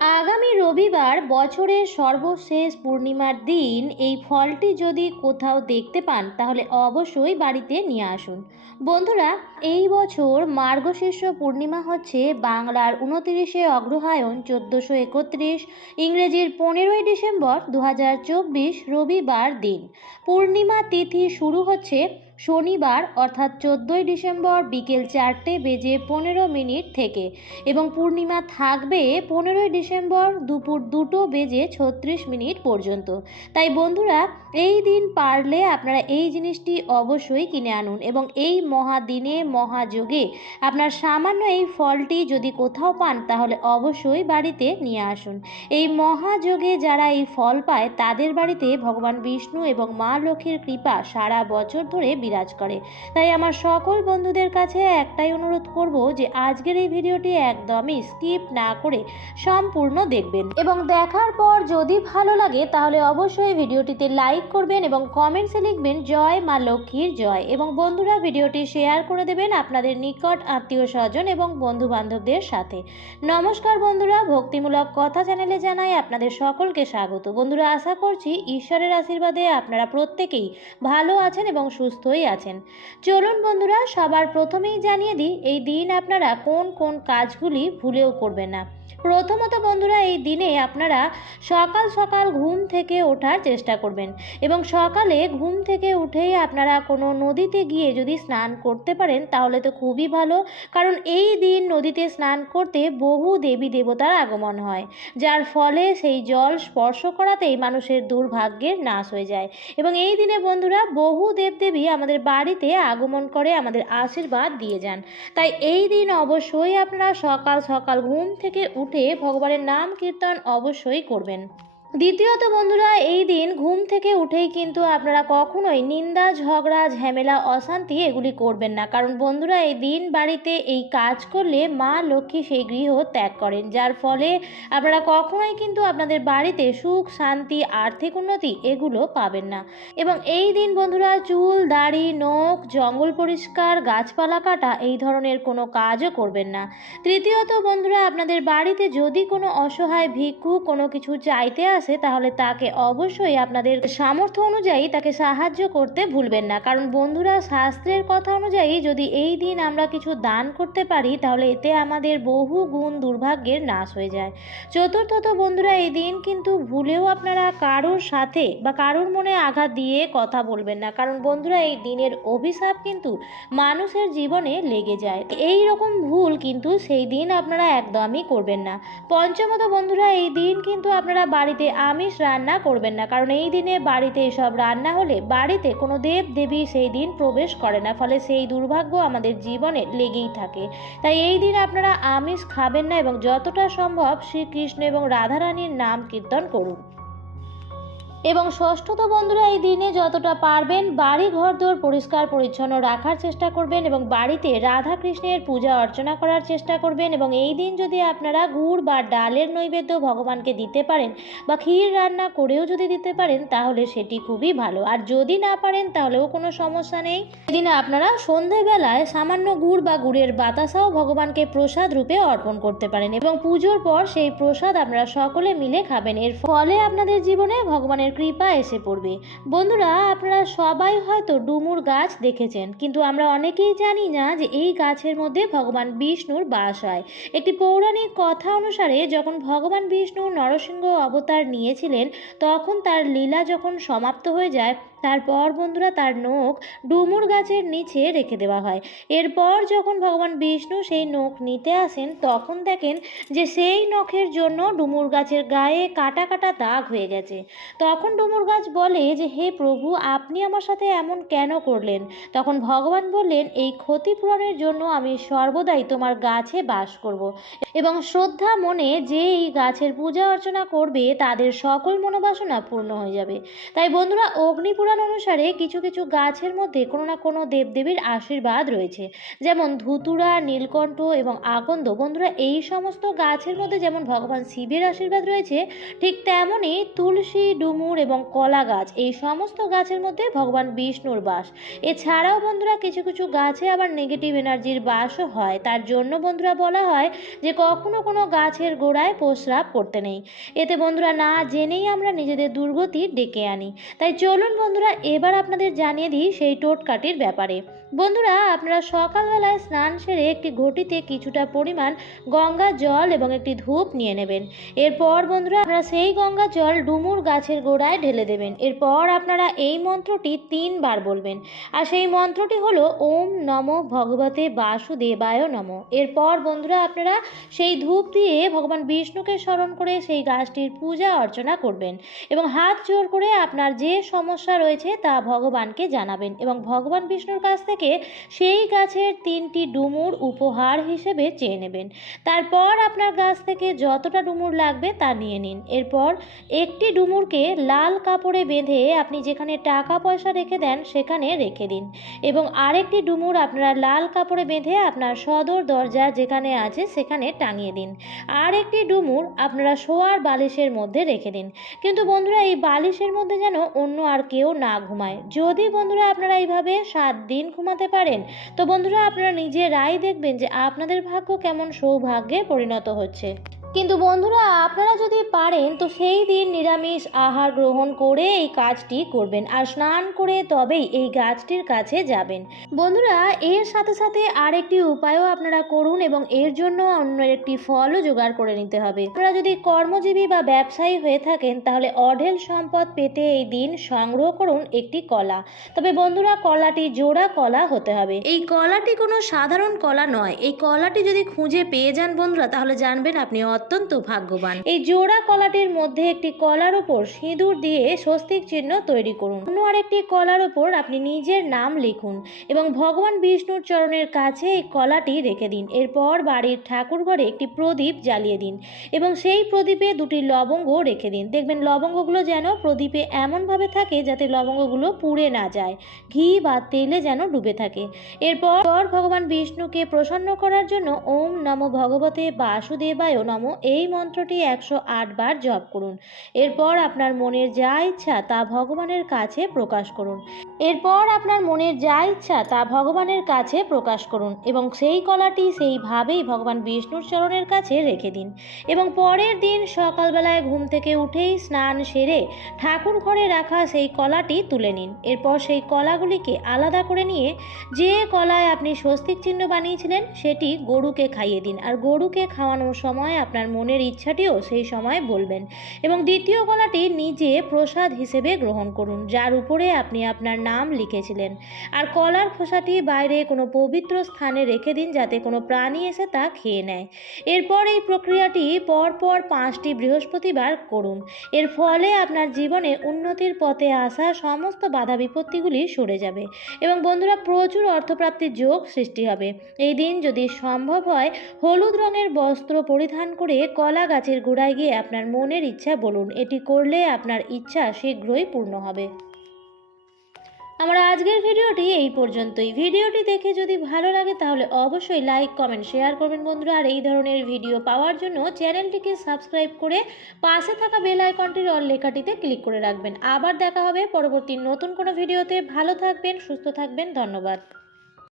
আগামী রবিবার বছরের সর্বশেষ পূর্ণিমার দিন এই ফলটি যদি কোথাও দেখতে পান তাহলে অবশ্যই বাড়িতে নিয়ে আসুন। বন্ধুরা, এই বছর মার্গশীর্ষ পূর্ণিমা হচ্ছে বাংলার 29শে অগ্রহায়ণ 1431, ইংরেজির 15ই ডিসেম্বর 2024 রবিবার দিন। পূর্ণিমা তিথি শুরু হচ্ছে শনিবার অর্থাৎ 14ই ডিসেম্বর বিকেল 4:15 থেকে এবং পূর্ণিমা থাকবে 15ই ডিসেম্বর দুপুর 2:36 পর্যন্ত। তাই বন্ধুরা, এই দিন পারলে আপনারা এই জিনিসটি অবশ্যই কিনে আনুন এবং এই মহাদিনে মহাযোগে আপনার সামান্য এই ফলটি যদি কোথাও পান তাহলে অবশ্যই বাড়িতে নিয়ে আসুন। এই মহাযোগে যারা এই ফল পায় তাদের বাড়িতে ভগবান বিষ্ণু এবং মা লক্ষ্মীর কৃপা সারা বছর ধরে বিরাজ করে। তাই আমার সকল বন্ধুদের কাছে একটাই অনুরোধ করব যে আজকের এই ভিডিওটি একদমই স্কিপ না করে সম্পূর্ণ দেখবেন এবং দেখার পর যদি ভালো লাগে তাহলে অবশ্যই ভিডিওটিতে লাইক করবেন এবং কমেন্টসে লিখবেন জয় মা লক্ষ্মীর জয় এবং বন্ধুরা ভিডিওটি শেয়ার করে দেবেন আপনাদের নিকট আত্মীয় স্বজন এবং বন্ধু বান্ধবদের সাথে। নমস্কার বন্ধুরা, ভক্তিমূলক কথা চ্যানেলে জানাই আপনাদের সকলকে স্বাগত। বন্ধুরা, আশা করছি ঈশ্বরের আশীর্বাদে আপনারা প্রত্যেকেই ভালো আছেন এবং সুস্থই আছেন। চলুন বন্ধুরা, সবার প্রথমেই জানিয়ে দিই এই দিন আপনারা কোন কোন কাজগুলি ভুলেও করবেন না। প্রথমত বন্ধুরা, এই দিনে আপনারা সকাল সকাল ঘুম থেকে ওঠার চেষ্টা করবেন এবং সকালে ঘুম থেকে উঠেই আপনারা কোনো নদীতে গিয়ে যদি স্নান করতে পারেন তাহলে তো খুবই ভালো, কারণ এই দিন নদীতে স্নান করতে বহু দেবী দেবতার আগমন হয়, যার ফলে সেই জল স্পর্শ করাতেই মানুষের দুর্ভাগ্যের নাশ হয়ে যায় এবং এই দিনে বন্ধুরা বহু দেবদেবী আমাদের বাড়িতে আগমন করে আমাদের আশীর্বাদ দিয়ে যান। তাই এই দিন অবশ্যই আপনারা সকাল সকাল ঘুম থেকে উঠে ভগবানের নাম কীর্তন অবশ্যই করবেন। দ্বিতীয়ত বন্ধুরা, এই দিন ঘুম থেকে উঠেই কিন্তু আপনারা কখনোই নিন্দা ঝগড়া ঝামেলা অশান্তি এগুলি করবেন না, কারণ বন্ধুরা এই দিন বাড়িতে এই কাজ করলে মা লক্ষ্মী সেই গৃহ ত্যাগ করেন, যার ফলে আপনারা কখনোই কিন্তু আপনাদের বাড়িতে সুখ শান্তি আর্থিক উন্নতি এগুলো পাবেন না। এবং এই দিন বন্ধুরা চুল দাড়ি নখ জঙ্গল পরিষ্কার গাছপালা কাটা এই ধরনের কোনো কাজও করবেন না। তৃতীয়ত বন্ধুরা, আপনাদের বাড়িতে যদি কোনো অসহায় ভিক্ষু কোনো কিছু চাইতে আসে তাহলে তাকে অবশ্যই আপনাদের সামর্থ্য অনুযায়ী তাকে সাহায্য করতে ভুলবেন না, কারণ বন্ধুরা শাস্ত্রের কথা অনুযায়ী যদি এই দিন আমরা কিছু দান করতে পারি তাহলে এতে আমাদের বহু গুণ দুর্ভাগ্যের নাশ হয়ে যায়। চতুর্থত বন্ধুরা, এই দিন কিন্তু ভুলেও আপনারা কারোর সাথে বা কারোর মনে আঘাত দিয়ে কথা বলবেন না, কারণ বন্ধুরা এই দিনের অভিশাপ কিন্তু মানুষের জীবনে লেগে যায়। এই রকম ভুল কিন্তু সেই দিন আপনারা একদমই করবেন না। পঞ্চমত বন্ধুরা, এই দিন কিন্তু আপনারা বাড়িতে আমিষ রান্না করবেন না, কারণ এই দিনে বাড়িতে এসব রান্না হলে বাড়িতে কোনো দেব দেবী সেই দিন প্রবেশ করে না, ফলে সেই দুর্ভাগ্য আমাদের জীবনে লেগেই থাকে। তাই এই দিন আপনারা আমিষ খাবেন না এবং যতটা সম্ভব শ্রীকৃষ্ণ এবং রাধারানীর নাম কীর্তন করুন। এবং ষষ্ঠত বন্ধুরা, এই দিনে যতটা পারবেন বাড়ি ঘরদোর পরিষ্কার পরিচ্ছন্ন রাখার চেষ্টা করবেন এবং বাড়িতে রাধা কৃষ্ণের পূজা অর্চনা করার চেষ্টা করবেন এবং এই দিন যদি আপনারা গুড় বা ডালের নৈবেদ্য ভগবানকে দিতে পারেন বা ক্ষীর রান্না করেও যদি দিতে পারেন তাহলে সেটি খুবই ভালো, আর যদি না পারেন তাহলেও কোনো সমস্যা নেই। এদিনে আপনারা সন্ধেবেলায় সামান্য গুড় বা গুড়ের বাতাসাও ভগবানকে প্রসাদ রূপে অর্পণ করতে পারেন এবং পুজোর পর সেই প্রসাদ আপনারা সকলে মিলে খাবেন। এর ফলে আপনাদের জীবনে ভগবানের কৃপা এসে পড়বে। বন্ধুরা, আপনারা সবাই হয়তো ডুমুর গাছ দেখেছেন, কিন্তু আমরা অনেকেই জানি না যে এই গাছের মধ্যে ভগবান বিষ্ণুর বাস হয়। একটি পৌরাণিক কথা অনুসারে যখন ভগবান বিষ্ণু নরসিংহ অবতার নিয়েছিলেন তখন তার লীলা যখন সমাপ্ত হয়ে যায় তারপর বন্ধুরা তার নখ ডুমুর গাছের নিচে রেখে দেওয়া হয়। এরপর যখন ভগবান বিষ্ণু সেই নখ নিতে আসেন তখন দেখেন যে সেই নখের জন্য ডুমুর গাছের গায়ে কাটা কাটা দাগ হয়ে গেছে। তখন ডুমুর গাছ বলে যে হে প্রভু, আপনি আমার সাথে এমন কেন করলেন? তখন ভগবান বললেন, এই ক্ষতিপূরণের জন্য আমি সর্বদাই তোমার গাছে বাস করব এবং শ্রদ্ধা মনে যে এই গাছের পূজা অর্চনা করবে তাদের সকল মনোবাসনা পূর্ণ হয়ে যাবে। তাই বন্ধুরা অগ্নিপুরাণ পুরাণ অনুসারে কিছু কিছু গাছের মধ্যে কোনো না কোনো দেবদেবীর আশীর্বাদ রয়েছে, যেমন ধুতুরা, নীলকণ্ঠ এবং আকন্দ। বন্ধুরা, এই সমস্ত গাছের মধ্যে যেমন ভগবান শিবের আশীর্বাদ রয়েছে, ঠিক তেমনই তুলসী, ডুমুর এবং কলা গাছ, এই সমস্ত গাছের মধ্যে ভগবান বিষ্ণুর বাস। এছাড়াও বন্ধুরা কিছু কিছু গাছে আবার নেগেটিভ এনার্জির বাসও হয়। তার জন্য বন্ধুরা বলা হয় যে কখনো কোনো গাছের গোড়ায় প্রস্রাব করতে নেই। এতে বন্ধুরা না জেনেই আমরা নিজেদের দুর্গতি ডেকে আনি। তাই চলুন বন্ধুরা, এবার আপনাদের জানিয়ে দিই সেই টোটকাটির ব্যাপারে। বন্ধুরা, আপনারা সকালবেলায় স্নান সেরে একটি ঘটিতে কিছুটা পরিমাণ গঙ্গা জল এবং একটি ধূপ নিয়ে নেবেন। এরপর বন্ধুরা আপনারা সেই গঙ্গা জল ডুমুর গাছের গোড়ায় ঢেলে দেবেন। এরপর আপনারা এই মন্ত্রটি 3 বার বলবেন, আর সেই মন্ত্রটি হলো ওম নমো ভগবতে বাসুদেবায় নমঃ। এরপর বন্ধুরা আপনারা সেই ধূপ দিয়ে ভগবান বিষ্ণুকে স্মরণ করে সেই গাছটির পূজা অর্চনা করবেন এবং হাত জোড় করে আপনার যে সমস্যা রয়েছে তা ভগবানকে জানাবেন এবং ভগবান বিষ্ণুর কাছ থেকে সেই গাছের 3টি ডুমুর উপহার হিসেবে চেয়ে নেবেন। তারপর আপনার গাছ থেকে যতটা ডুমুর লাগবে তা নিয়ে নিন। এরপর একটি ডুমুরকে লাল কাপড়ে বেঁধে আপনি যেখানে টাকা পয়সা রেখে দেন সেখানে রেখে দিন এবং আরেকটি ডুমুর আপনারা লাল কাপড়ে বেঁধে আপনার সদর দরজা যেখানে আছে সেখানে টাঙিয়ে দিন। আর একটি ডুমুর আপনারা শোয়ার বালিশের মধ্যে রেখে দিন। কিন্তু বন্ধুরা এই বালিশের মধ্যে যেন অন্য আর কেউ না ঘুমায়। যদি বন্ধুরা আপনারা এইভাবে 7 দিন ঘুমাতে পারেন, তো বন্ধুরা আপনারা নিজেরাই দেখবেন যে আপনাদের ভাগ্য কেমন সৌভাগ্যে পরিণত হচ্ছে। কিন্তু বন্ধুরা আপনারা যদি পারেন তো সেই দিন নিরামিষ আহার গ্রহণ করে এই কাজটি করবেন আর স্নান করে তবেই এই গাছটির কাছে যাবেন। বন্ধুরা এর সাথে সাথে আরেকটি উপায়ও আপনারা করুন এবং এর জন্য অন্য একটি ফলও জোগাড় করে নিতে হবে। আপনারা যদি কর্মজীবী বা ব্যবসায়ী হয়ে থাকেন তাহলে অঢেল সম্পদ পেতে এই দিন সংগ্রহ করুন একটি কলা। তবে বন্ধুরা কলাটি জোড়া কলা হতে হবে। এই কলাটি কোনো সাধারণ কলা নয়। এই কলাটি যদি খুঁজে পেয়ে যান বন্ধুরা তাহলে জানবেন আপনি অত্যন্ত ভাগ্যবান। এই জোড়া কলাটির মধ্যে একটি কলার উপর সিঁদুর দিয়ে স্বস্তিক চিহ্ন তৈরি করুন। অন্য আরেকটি কলার উপর আপনি নিজের নাম লিখুন এবং ভগবান বিষ্ণুর চরণের কাছে এই কলাটি রেখে দিন। এরপর বাড়ির ঠাকুর ঘরে একটি প্রদীপ জ্বালিয়ে দিন এবং সেই প্রদীপে 2টি লবঙ্গ রেখে দিন। দেখবেন লবঙ্গগুলো যেন প্রদীপে এমনভাবে থাকে যাতে লবঙ্গগুলো পুড়ে না যায়, ঘি বা তেলে যেন ডুবে থাকে। এরপর ভগবান বিষ্ণুকে প্রসন্ন করার জন্য ওম নমো ভগবতে বাসুদেবায় নমঃ এই মন্ত্রটি 108 বার জপ করুন। এরপর আপনার মনের যা ইচ্ছা তা ভগবানের কাছে প্রকাশ করুন। এবং সেই কলাটি সেইভাবেই ভগবান বিষ্ণুর চরণের কাছে রেখে দিন এবং পরের দিন সকালবেলায় ঘুম থেকে উঠেই স্নান সেরে ঠাকুর ঘরে রাখা সেই কলাটি তুলে নিন। এরপর সেই কলাগুলিকে আলাদা করে নিয়ে যে কলায় আপনি স্বস্তিক চিহ্ন বানিয়েছিলেন সেটি গরুকে খাইয়ে দিন আর গরুকে খাওয়ানোর সময় আপনার মনের ইচ্ছাটিও সেই সময় বলবেন এবং দ্বিতীয় কলাটি নিজে প্রসাদ হিসেবে গ্রহণ করুন যার উপরে আপনি আপনার নাম লিখেছিলেন আর কলার খোসাটি বাইরে কোনো পবিত্র স্থানে রেখে দিন যাতে কোনো প্রাণী এসে তা খেয়ে নেয়। এরপর এই প্রক্রিয়াটি পরপর 5টি বৃহস্পতিবার করুন। এর ফলে আপনার জীবনে উন্নতির পথে আসা সমস্ত বাধা বিপত্তিগুলি সরে যাবে এবং বন্ধুরা প্রচুর অর্থপ্রাপ্তির যোগ সৃষ্টি হবে। এই দিন যদি সম্ভব হয় হলুদ রঙের বস্ত্র পরিধান করে কলা গাছের গোড়ায় গিয়ে আপনার মনের ইচ্ছা বলুন। এটি করলে আপনার ইচ্ছা শীঘ্রই পূর্ণ হবে। আমার আজকের ভিডিওটি এই পর্যন্তই। ভিডিওটি দেখে যদি ভালো লাগে তাহলে অবশ্যই লাইক, কমেন্ট, শেয়ার করবেন বন্ধুরা। আর এই ধরনের ভিডিও পাওয়ার জন্য চ্যানেলটিকে সাবস্ক্রাইব করে পাশে থাকা বেল আইকনটির অল লেখাটিতে ক্লিক করে রাখবেন। আবার দেখা হবে পরবর্তী নতুন কোনো ভিডিওতে। ভালো থাকবেন, সুস্থ থাকবেন। ধন্যবাদ।